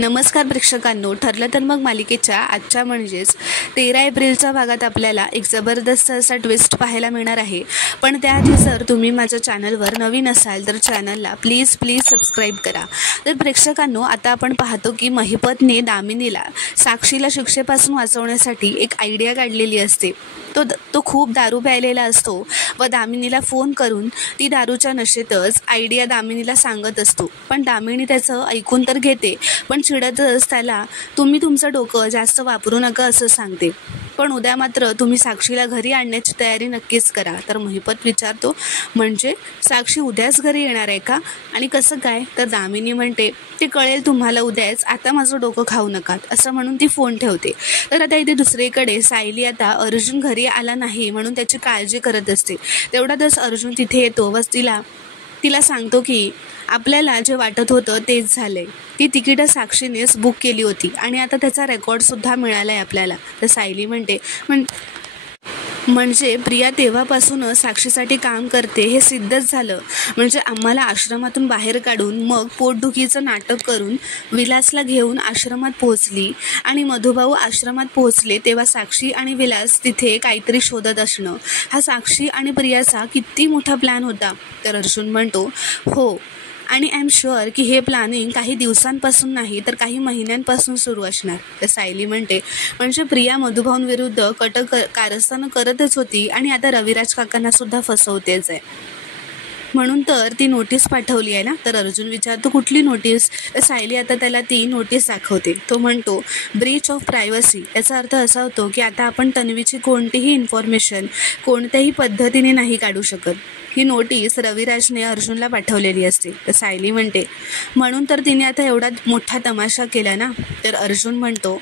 नमस्कार प्रेक्षकांनो, ठरलं तर मग मालिकेच्या आजच्या म्हणजेच 13 एप्रिलच्या भागात आपल्याला एक जबरदस्त असा ट्विस्ट पाहायला मिळणार आहे. पण त्याआधी जर तुम्ही माझ्या चॅनलवर नवीन असाल तर चॅनलला प्लीज सबस्क्राईब करा. तर प्रेक्षकांनो, आता आपण पाहतो की महिपतने दामिनीला साक्षीला शिक्षेपासून वाचवण्यासाठी एक आयडिया काढलेली असते. तो खूप दारू प्यायलेला असतो व दामिनीला फोन करून ती दारूच्या नशेतच आयडिया दामिनीला सांगत असतो. पण दामिनी त्याचं ऐकून तर घेते, पण चिडतच त्याला तुम्ही तुमचं डोकं जास्त वापरू नका असं सांगते. पण उद्या मात्र तुम्ही साक्षीला घरी आणण्याची तयारी नक्कीच करा. तर महिपत विचारतो, म्हणजे साक्षी उद्याच घरी येणार आहे का आणि कसं काय? तर दामिनी म्हणते, ते कळेल तुम्हाला उद्याच, आता माझं डोकं खाऊ नका असं म्हणून ती फोन ठेवते. तर आता इथे दुसरीकडे सायली आता अर्जुन घरी आला नाही म्हणून त्याची काळजी करत असते. तेवढ्यातच अर्जुन तिथे येतो व तिला सांगतो की आपल्याला जे वाटत होतं तेच झालंय. ती तिकीटं साक्षीनेच बुक केली होती आणि आता त्याचा रेकॉर्डसुद्धा मिळाला आहे आपल्याला. तर सायली म्हणते, म्हणजे प्रिया तेव्हापासूनच साक्षीसाठी काम करते हे सिद्धच झालं. म्हणजे आम्हाला आश्रमातून बाहेर काढून मग पोटदुखीचं नाटक करून विलासला घेऊन आश्रमात पोहोचली आणि मधुभाऊ आश्रमात पोहोचले तेव्हा साक्षी आणि विलास तिथे काहीतरी शोधत असणं, हा साक्षी आणि प्रियाचा किती मोठा प्लॅन होता. तर अर्जुन म्हणतो, हो, आणि आय एम शुअर की हे प्लॅनिंग काही दिवसांपासून नाही तर काही महिन्यांपासून सुरू असणार. तर सायली म्हणते, म्हणजे प्रिया मधुभाऊंविरुद्ध कटक कारस्थानं करतच होती आणि आता रविराज काकांना सुद्धा फसवतेच आहे, म्हणून तर ती नोटीस पाठवली आहे ना. तर अर्जुन विचारतो, कुठली नोटीस? तर सायली आता त्याला ती नोटीस दाखवते. तो म्हणतो, ब्रीच ऑफ प्रायव्हसी. याचा अर्थ असा होतो की आता आपण तन्वीची कोणतीही इन्फॉर्मेशन कोणत्याही पद्धतीने नाही काढू शकत. ही नोटीस रविराजने अर्जुनला पाठवलेली असते. तर सायली म्हणते, म्हणून तर तिने आता एवढा मोठा तमाशा केला ना. तर अर्जुन म्हणतो,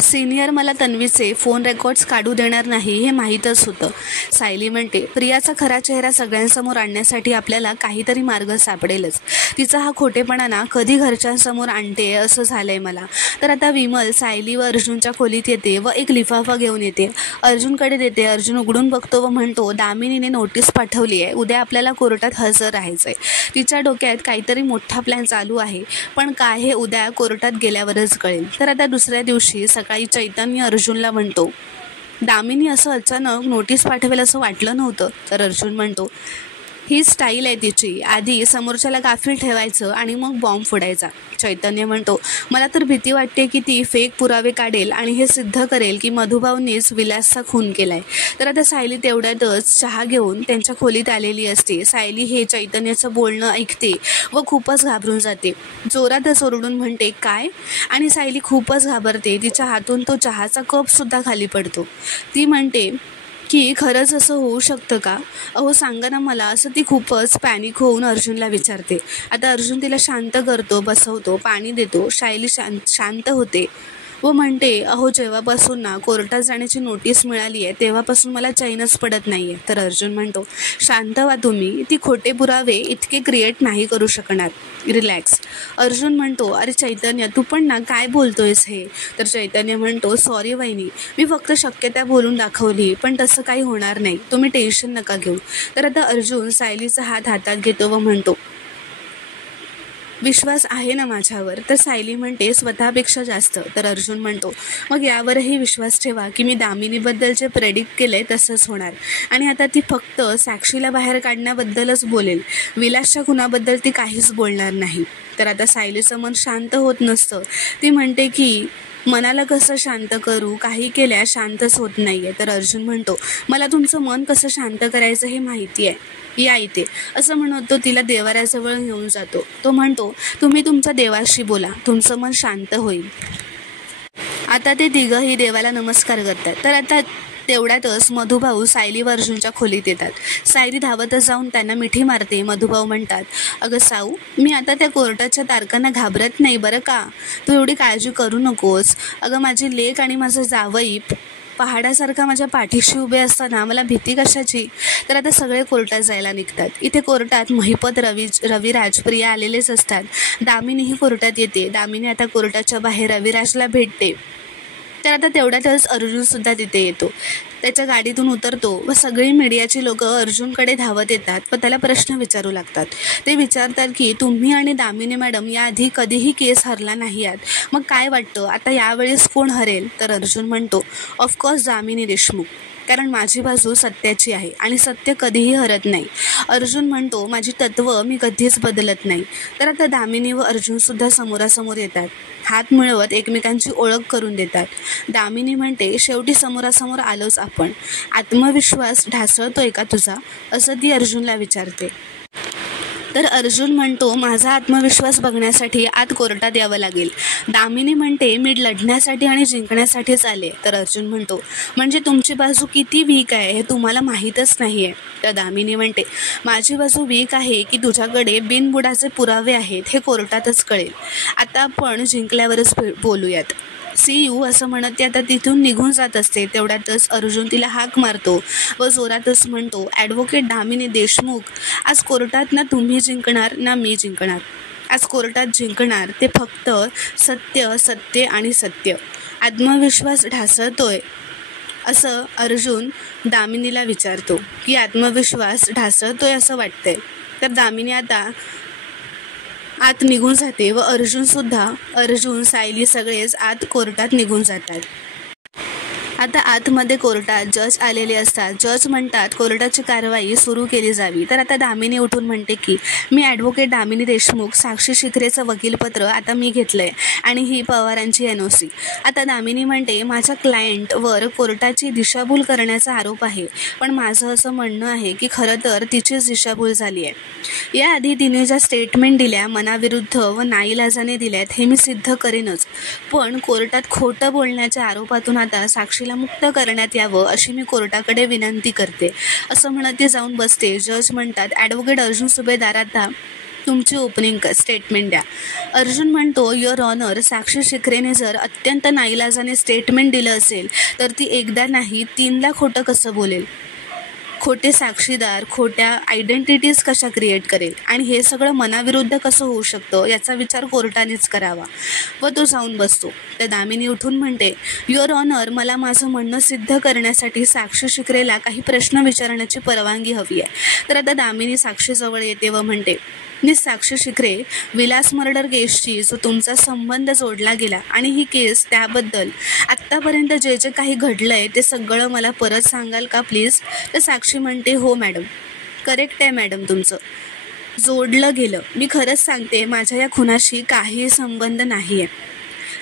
सिनियर मला तन्वीचे फोन रेकॉर्ड्स काढू देणार नाही हे माहीतच होतं. सायली म्हणते, प्रियाचा खरा चेहरा सगळ्यांसमोर आणण्यासाठी आपल्याला काहीतरी मार्ग सापडेलच. तिचा हा खोटेपणा ना कधी घरच्यांसमोर आणते असं झालंय मला. तर आता विमल सायली व अर्जुनच्या खोलीत येते व एक लिफाफा घेऊन येते, अर्जुनकडे देते. अर्जुन उघडून बघतो व म्हणतो, दामिनीने नोटीस पाठवली आहे, उद्या आपल्याला कोर्टात हजर राहायचंय. तिच्या डोक्यात काहीतरी मोठा प्लॅन चालू आहे, पण काय हे उद्या कोर्टात गेल्यावरच कळेल. तर आता दुसऱ्या दिवशी सकाळी चैतन्य अर्जुनला म्हणतो, दामिनी असं अचानक नोटीस पाठवेल असं वाटलं नव्हतं. तर अर्जुन म्हणतो, ही स्टाईल आहे तिची, आधी समोरच्याला गाफील ठेवायचं आणि मग बॉम्ब फोडायचा. चैतन्य म्हणतो, मला तर भीती वाटते की ती फेक पुरावे काढेल आणि हे सिद्ध करेल की मधुभाऊंनीच विलासचा खून केलाय. तर आता सायली तेवढ्यातच चहा घेऊन त्यांच्या खोलीत आलेली असते. सायली हे चैतन्याचं बोलणं ऐकते व खूपच घाबरून जाते. जोरातच ओरडून म्हणते, काय? आणि सायली खूपच घाबरते. तिच्या हातून तो चहाचा कपसुद्धा खाली पडतो. ती म्हणते की खरंच असं होऊ शकतं का? अहो सांगा ना मला, असं ती खूपच पॅनिक होऊन अर्जुनला विचारते. आता अर्जुन तिला शांत करतो, बसवतो, पाणी देतो. सायली शांत होते व म्हणते, अहो जेव्हापासून ना कोर्टात जाण्याची नोटीस मिळाली आहे तेव्हापासून मला चैनच पडत नाही आहे. तर अर्जुन म्हणतो, शांत व्हा तुम्ही, ती खोटे पुरावे इतके क्रिएट नाही करू शकणार, रिलॅक्स. अर्जुन म्हणतो, अरे चैतन्य तू पण ना काय बोलतोयस हे? तर चैतन्य म्हणतो, सॉरी वहिनी, मी फक्त शक्यता बोलून दाखवली, पण तसं काही होणार नाही, तुम्ही टेन्शन नका घेऊ. तर आता अर्जुन सायलीचा हात हातात घेतो व म्हणतो, विश्वास आहे ना माझ्यावर? तर सायली म्हणते, स्वतःपेक्षा जास्त. तर अर्जुन म्हणतो, मग यावरही विश्वास ठेवा की मी दामिनीबद्दल जे प्रेडिक्ट केलंय तसंच होणार आणि आता ती फक्त साक्षीला बाहेर काढण्याबद्दलच बोलेल, विलासच्या खुनाबद्दल ती काहीच बोलणार नाही. तर आता सायलीचं मन शांत होत नसतं. ती म्हणते की मनाला कसं शांत करू, काही केल्या शांतच होत नाहीये. तर अर्जुन म्हणतो, मला तुमचं मन कसं शांत करायचं हे माहिती आहे, या इथे, असं म्हणत तो तिला देवाऱ्याजवळ घेऊन जातो. तो म्हणतो, तुम्ही तुमच्या देवाशी बोला, तुमचं मन शांत होईल. आता ते तिघंही देवाला नमस्कार करतात. तर आता तेवढ्यातच मधुभाऊ सायली व अर्जुनच्या खोलीत येतात. सायली धावतच जाऊन त्यांना मिठी मारते. मधुभाऊ म्हणतात, अगं साऊ, मी आता त्या कोर्टाच्या तारखांना घाबरत नाही बरं का, तू एवढी काळजी करू नकोस. अगं माझी लेक आणि माझं जावई पहाडासारखा माझ्या पाठीशी उभे असताना मला भीती कशाची? तर आता सगळे कोर्टात जायला निघतात. इथे कोर्टात महिपत, रविराज, प्रिया आलेलेच असतात. दामिनीही कोर्टात येते. दामिनी आता कोर्टाच्या बाहेर रविराजला भेटते. तर आता तेवढ्यातच अर्जुनसुद्धा तिथे येतो. त्याच्या गाडीतून उतरतो व सगळी मीडियाची लोक अर्जुनकडे धावत येतात व त्याला प्रश्न विचारू लागतात. ते विचारतात की तुम्ही आणि दामिनी मॅडम याआधी कधीही केस हरला नाही आहात, मग काय वाटतं आता यावेळेस कोण हरेल? तर अर्जुन म्हणतो ऑफकोर्स दामिनी देशमुख, कारण माझी बाजू सत्याची आहे आणि सत्य कधीही हरत नाही. अर्जुन म्हणतो माझी तत्त्व मी कधीच बदलत नाही. तर आता दामिनी व अर्जुनसुद्धा समोरासमोर येतात, हात मिळवत एकमेकांची ओळख करून देतात. दामिनी म्हणते शेवटी समोरासमोर आलोच आपण, आत्मविश्वास ढासळतोय का तुझा, असं ती अर्जुनला विचारते. तर अर्जुन म्हणतो माझा आत्मविश्वास बघण्यासाठी आत कोर्टात यावं लागेल. दामिनी म्हणते मी लढण्यासाठी आणि जिंकण्यासाठीच आले. तर अर्जुन म्हणतो म्हणजे तुमची बाजू किती वीक आहे हे तुम्हाला माहीतच नाही आहे. तर दामिनी म्हणते माझी बाजू वीक आहे की तुझ्याकडे बिनबुडाचे पुरावे आहेत हे कोर्टातच कळेल. आता आपण जिंकल्यावरच बोलूयात. सी यू असं म्हणत ती आता तिथून निघून जात असते. तेवढ्यातच अर्जुन तिला हाक मारतो व जोरातच म्हणतो ॲडव्होकेट दामिनी देशमुख, आज कोर्टात ना तुम्ही जिंकणार ना मी जिंकणार. आज कोर्टात जिंकणार ते फक्त सत्य, सत्य आणि सत्य. आत्मविश्वास ढासळतोय असं अर्जुन दामिनीला विचारतो की आत्मविश्वास ढासळतोय असं वाटतंय. तर दामिनी आता आत निघून जाते व अर्जुन, सायली सगळेच आत कोर्टात निघून जातात. आता आतमध्ये कोर्टात जज आलेले असतात. जज म्हणतात कोर्टाची कारवाई सुरू केली जावी. तर आता दामिनी उठून म्हणते की मी ॲडव्होकेट दामिनी देशमुख, साक्षी शिखरेचं वकीलपत्र आता मी घेतलंय आणि ही पवारांची NOC. आता दामिनी म्हणते माझ्या क्लायंटवर कोर्टाची दिशाभूल करण्याचा आरोप आहे, पण माझं असं म्हणणं आहे की खरं तर तिचीच दिशाभूल झाली आहे. याआधी तिने ज्या स्टेटमेंट दिल्या मनाविरुद्ध व नाईलाजाने दिल्यात हे मी सिद्ध करेनच, पण कोर्टात खोटं बोलण्याच्या आरोपातून आता साक्षी मुक्त करण्यात यावं अशी मी कोर्टाकडे विनंती करते, असं म्हणत ते जाऊन बसते. जज म्हणतात ॲडव्होकेट अर्जुन सुभेदार, आता तुमची ओपनिंग स्टेटमेंट द्या. अर्जुन म्हणतो युअर ऑनर, साक्षी शिखरेने जर अत्यंत नाईलाजाने स्टेटमेंट दिलं असेल तर ती एकदा नाही 3दा खोटं कसं बोलेल? खोटे साक्षीदार खोट्या आयडेंटिटीज कशा क्रिएट करेल आणि हे सगळं मनाविरुद्ध कसं होऊ शकतं याचा विचार कोर्टानेच करावा. व तो जाऊन बसतो. तर दामिनी उठून म्हणते युअर ऑनर, मला माझं म्हणणं सिद्ध करण्यासाठी साक्षी शिखरेला काही प्रश्न विचारण्याची परवानगी हवी आहे. तर आता दामिनी साक्षीजवळ येते व म्हणते मिस साक्षी शिखरे, विलास मर्डर केसशी जो तुमचा संबंध जोडला गेला आणि ही केस त्याबद्दल आत्तापर्यंत जे जे काही घडलंय ते सगळं मला परत सांगाल का प्लीज? तर साक्षी म्हणते हो मॅडम, करेक्ट आहे मॅडम, तुमचं जोडलं गेलं. मी खरंच सांगते माझ्या या खुनाशी काही संबंध नाही आहे.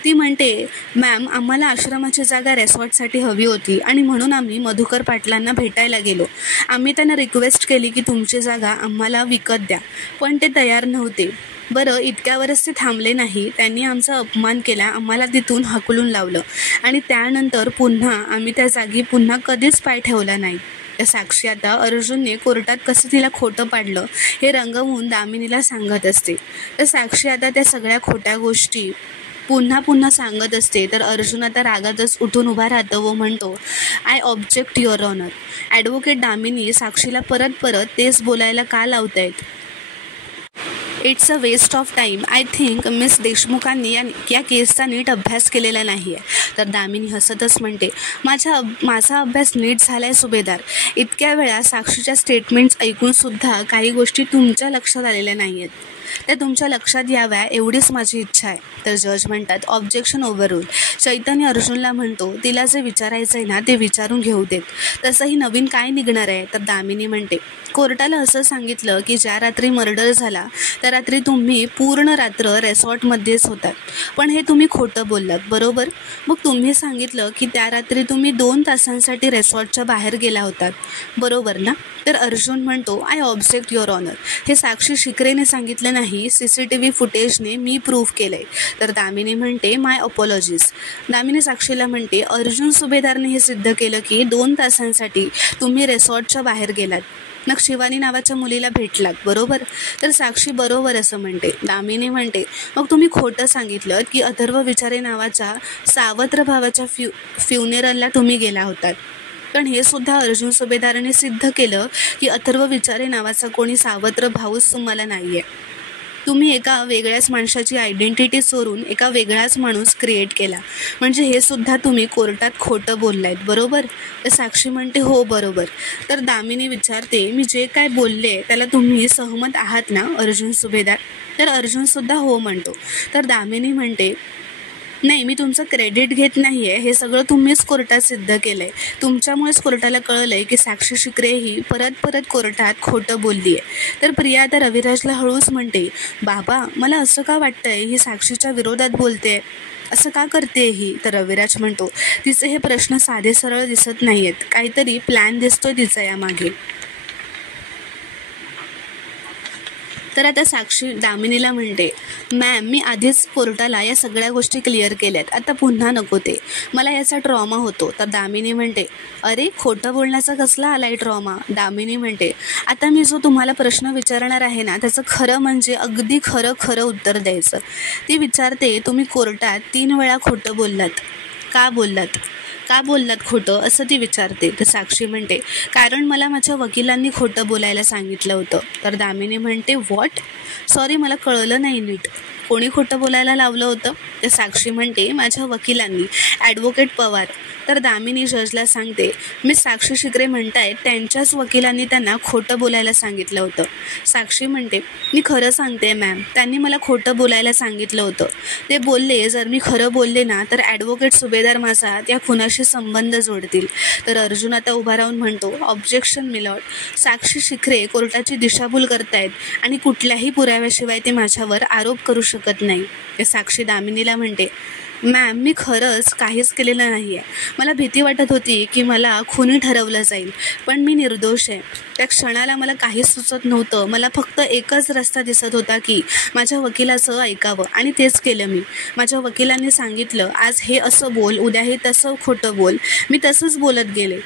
ती म्हणते मॅम, आम्हाला आश्रमाची जागा रेसॉर्टसाठी हवी होती आणि म्हणून आम्ही मधुकर पाटलांना भेटायला गेलो. आम्ही त्यांना रिक्वेस्ट केली की तुमची जागा आम्हाला विकत द्या, पण ते तयार नव्हते. बरं, इतक्यावरच ते थांबले नाही, त्यांनी आमचा अपमान केला, आम्हाला तिथून हाकलून लावलं आणि त्यानंतर पुन्हा आम्ही त्या जागी पुन्हा कधीच पाय ठेवला नाही. त्या साक्षी आता अर्जुनने कोर्टात कसं तिला खोटं पाडलं हे रंगवून दामिनीला सांगत असते. तर साक्षी आता त्या सगळ्या खोट्या गोष्टी पुन्हा सांगत असते. तर अर्जुन आता रागातच उठून उभा राहतो व म्हणतो I object your honour. Advocate Damini साक्षीला परत तेच बोलायला का लावतायत? It's a waste of time. I think miss देशमुखांनी या केसचा नीट अभ्यास केलेला नाही आहे. तर दामिनी हसतच म्हणते माझा अभ्यास नीट झाला आहे सुभेदार. इतक्या वेळा साक्षीच्या स्टेटमेंट्स ऐकूनसुद्धा काही गोष्टी तुमच्या लक्षात आलेल्या नाही आहेत, त्या तुमच्या लक्षात याव्या एवढीच माझी इच्छा आहे. तर जज म्हणतात ऑब्जेक्शन ओव्हररूल. चैतन्य अर्जुनला म्हणतो तिला जे विचारायचं आहे ना ते विचारून घेऊ देत, तसंही नवीन काय निघणार आहे? तर दामिनी म्हणते कोर्टाला असं सांगितलं की ज्या रात्री मर्डर झाला त्या रात्री तुम्ही पूर्ण रात्र रेसॉर्टमध्येच होतात, पण हे तुम्ही खोटं बोललात, बरोबर? मग तुम्ही सांगितलं की त्या रात्री तुम्ही 2 तासांसाठी रेसॉर्टच्या बाहेर गेला होतात, बरोबर ना? तर अर्जुन म्हणतो आय ऑब्जेक्ट युअर ऑनर. हे साक्षी शिखरेने सांगितलं नाही, CCTV फुटेजने मी प्रूव्ह केलंय. तर दामिनी म्हणते माय अपॉलॉजीज. दामिनी साक्षीला म्हणते अर्जुन सुभेदारने हे सिद्ध केलं की 2 तासांसाठी तुम्ही रेसॉर्टच्या बाहेर गेलात, मग शिवानी नावाच्या मुलीला भेटलात, बरोबर? तर साक्षी बरोबर असं म्हणते. दामिनी म्हणते मग तुम्ही खोटं सांगितलं की अथर्व विचारे नावाच्या सावत्र भावाच्या फ्युनेरलला तुम्ही गेला होतात, पण हे सुद्धा अर्जुन सुभेदाराने सिद्ध केलं की अथर्व विचारे नावाचा कोणी सावत्र भाऊच तुम्हाला नाही आहे. तुम्ही एका वेगळ्याच माणसाची आयडेंटिटी चोरून एका वेगळाच माणूस क्रिएट केला. म्हणजे हे सुद्धा तुम्ही कोर्टात खोटं बोललायत, बरोबर? तर साक्षी म्हणते हो बरोबर. तर दामिनी विचारते, मी जे काय बोलले त्याला तुम्ही सहमत आहात ना अर्जुन सुभेदार? तर अर्जुनसुद्धा हो म्हणतो. तर दामिनी म्हणते, नाही, मी तुमचं क्रेडिट घेत नाही आहे, हे सगळं तुम्हीच कोर्टात सिद्ध केलं आहे. तुमच्यामुळेच कोर्टाला कळलं आहे की साक्षी शिकरे ही परत परत कोर्टात खोटं बोलली आहे. तर प्रिया आता रविराजला हळूच म्हणते, बाबा मला असं का वाटतंय ही साक्षीच्या विरोधात बोलते, असं का करते ही? तर रविराज म्हणतो, तिचे हे प्रश्न साधे सरळ दिसत नाही आहेत, काहीतरी प्लॅन दिसतोय तिचा यामागे. तर आता साक्षी दामिनीला म्हणते, मॅम मी आधीच कोर्टाला या सगळ्या गोष्टी क्लिअर केल्यात, आता पुन्हा नको ते, मला याचा ट्रॉमा होतो. तर दामिनी म्हणते, अरे खोटं बोलण्याचा कसला आलाय ट्रॉमा? दामिनी म्हणते, आता मी जो तुम्हाला प्रश्न विचारणार आहे ना त्याचं खरं म्हणजे अगदी खरं खरं उत्तर द्यायचं. ती विचारते, तुम्ही कोर्टात 3 वेळा खोटं बोललात, का बोललात खोटं, असं ती विचारते. तर साक्षी म्हणते, कारण मला माझ्या वकिलांनी खोटं बोलायला सांगितलं होतं. तर दामिनी म्हणते, व्हॉट? सॉरी मला कळलं नाही नीट, कोणी खोटं बोलायला लावलं होतं? तर साक्षी म्हणते, माझ्या वकिलांनी, ॲडव्होकेट पवार. तर दामिनी जजला सांगते, मी साक्षी शिकरे म्हणतायत त्यांच्याच वकिलांनी त्यांना खोटं बोलायला सांगितलं होतं. साक्षी म्हणते, मी खरं सांगते मॅम, त्यांनी मला खोटं बोलायला सांगितलं होतं. ते बोलले जर मी खरं बोलले ना तर ॲडव्होकेट सुभेदार माझा त्या खुनाशी संबंध जोडतील. तर अर्जुन आता उभा राहून म्हणतो, ऑब्जेक्शन मिलॉर्ड, साक्षी शिकरे कोर्टाची दिशाभूल करतायत आणि कुठल्याही पुराव्याशिवाय ते माझ्यावर आरोप करू शकत नाही. ते साक्षी दामिनीला म्हणते, मॅम मी खरंच काहीच केलेलं नाही आहे, मला भीती वाटत होती की मला खुनी ठरवलं जाईल, पण मी निर्दोष आहे. त्या क्षणाला मला काहीच सुचत नव्हतं, मला फक्त एकच रस्ता दिसत होता की माझ्या वकिलाचं ऐकावं आणि तेच केलं मी. माझ्या वकिलांनी सांगितलं आज हे असं बोल, उद्या हे तसं खोटं बोल, मी तसंच बोलत गेले.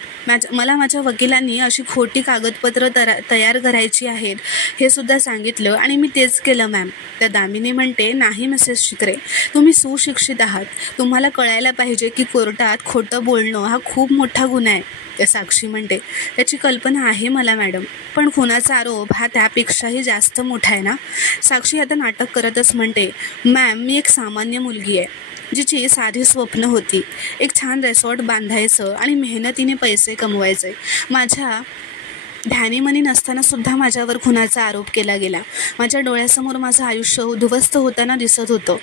मला माझ्या वकिलांनी अशी खोटी कागदपत्र तयार करायची आहेत हे सुद्धा सांगितलं आणि मी तेच केलं मॅम. त्या दामिनी म्हणते, नाही मिसेस शिकरे, तुम्ही सुशिक्षित आहात, तुम्हाला कळायला पाहिजे की कोर्टात खोटं बोलणं हा खूप मोठा गुन्हा आहे. त्या साक्षी म्हणते, त्याची कल्पना आहे मला मॅडम, पण खुनाचा आरोप हा त्यापेक्षाही जास्त मोठा आहे ना. साक्षी आता नाटक करतच म्हणते, मॅम मी एक सामान्य मुलगी आहे जिची साधी स्वप्न होती, एक छान रिसॉर्ट बांधायचं आणि मेहनतीने पैसे कमवायचे. माझ्या ध्यानीमनी नसताना सुद्धा माझ्यावर खुनाचा आरोप केला गेला. माझ्या डोळ्यासमोर माझं आयुष्य उद्ध्वस्त होताना दिसत होतं.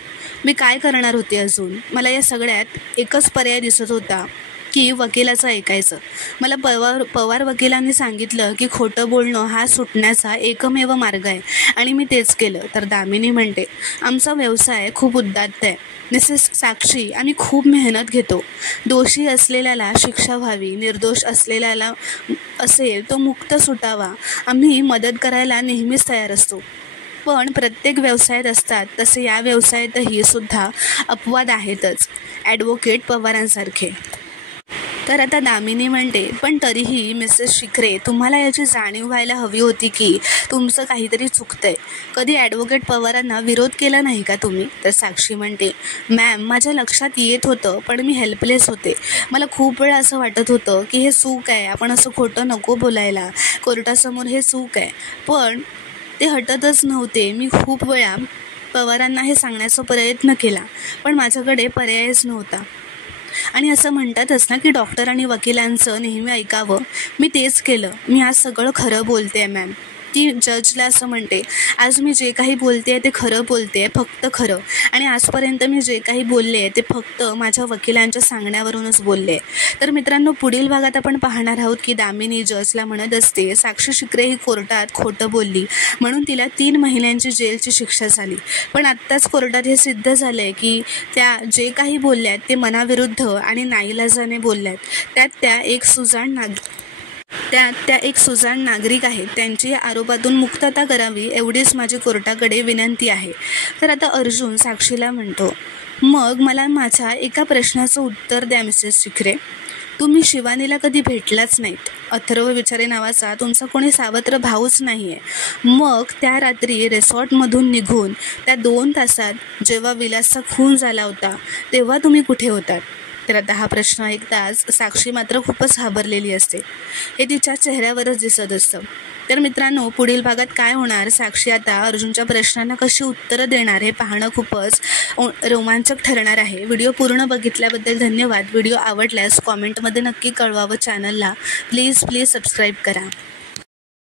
मी काय करणार होते अजून? मला या सगळ्यात एकच पर्याय दिसत होता की वकिलाचं ऐकायचं. मला पवार वकिलांनी सांगितलं की खोटं बोलणं हा सुटण्याचा एकमेव मार्ग आहे आणि मी तेच केलं. तर दामिनी म्हणते, आमचा व्यवसाय खूप उदात्त आहे मिसेस साक्षी, आम्ही खूप मेहनत घेतो. दोषी असलेल्याला शिक्षा व्हावी, निर्दोष असलेल्याला असेल तो मुक्त सुटावा, आम्ही मदत करायला नेहमीच तयार असतो. पण प्रत्येक व्यवसायात असतात तसे या व्यवसायातही सुद्धा अपवाद आहेतच, ॲडव्होकेट पवारांसारखे. तर आता दामिनी म्हणते, पण तरीही मिसेस शिकरे तुम्हाला याची जाणीव व्हायला हवी होती की तुमचं काहीतरी चुकतंय. कधी ॲडव्होकेट पवारांना विरोध केला नाही का तुम्ही? तर साक्षी म्हणते, मॅम माझ्या लक्षात येत होतं पण मी हेल्पलेस होते. मला खूप वेळा असं वाटत होतं की हे चूक आहे, आपण असं खोटं नको बोलायला, कोर्टासमोर हे चूक आहे, पण ते हटतच नव्हते. मी खूप वेळा पवारांना हे सांगण्याचा प्रयत्न केला पण माझ्याकडे पर्यायच नव्हता. आणि असं म्हणतातच ना की डॉक्टर आणि वकिलांचं नेहमी ऐकावं, मी तेच केलं. मी आज सगळं खरं बोलते आहे मॅम. ती जजला असं म्हणते, आज मी जे काही बोलते आहे ते खरं बोलते आहे, फक्त खरं, आणि आजपर्यंत मी जे काही बोलले आहे ते फक्त माझ्या वकिलांच्या सांगण्यावरूनच बोलले आहे. तर मित्रांनो, पुढील भागात आपण पाहणार आहोत की दामिनी जजला म्हणत असते, साक्षी शिकरे ही कोर्टात खोटं बोलली म्हणून तिला 3 महिन्यांची जेलची शिक्षा झाली. पण आत्ताच कोर्टात हे सिद्ध झालं आहे की त्या जे काही बोलल्यात ते मनाविरुद्ध आणि नाईलाजाने बोलल्यात. त्या एक सुजाण नागरिक आहेत, त्यांची या आरोपातून मुक्तता करावी एवढीच माझी कोर्टाकडे विनंती आहे. तर आता अर्जुन साक्षीला म्हणतो, मग मला माझ्या एका प्रश्नाचं उत्तर द्या मिसेस शिकरे, तुम्ही शिवानीला कधी भेटलाच नाहीत. अथर्व विचारे नावाचा तुमचा कोणी सावत्र भाऊच नाही आहे. मग त्या रात्री रिसॉर्टमधून निघून त्या 2 तासात जेव्हा विलासचा खून झाला होता तेव्हा तुम्ही कुठे होतात? तर आता हा प्रश्न ऐकताच साक्षी मात्र खूपच घाबरलेली असते. हे तिच्या चेहऱ्यावरच दिसत असतं. तर मित्रांनो, पुढील भागात काय होणार, साक्षी आता अर्जुनच्या प्रश्नांना कशी उत्तरं देणार हे पाहणं खूपच रोमांचक ठरणार आहे. व्हिडिओ पूर्ण बघितल्याबद्दल धन्यवाद. व्हिडिओ आवडल्यास कॉमेंटमध्ये नक्की कळवा व चॅनलला प्लीज सबस्क्राईब करा.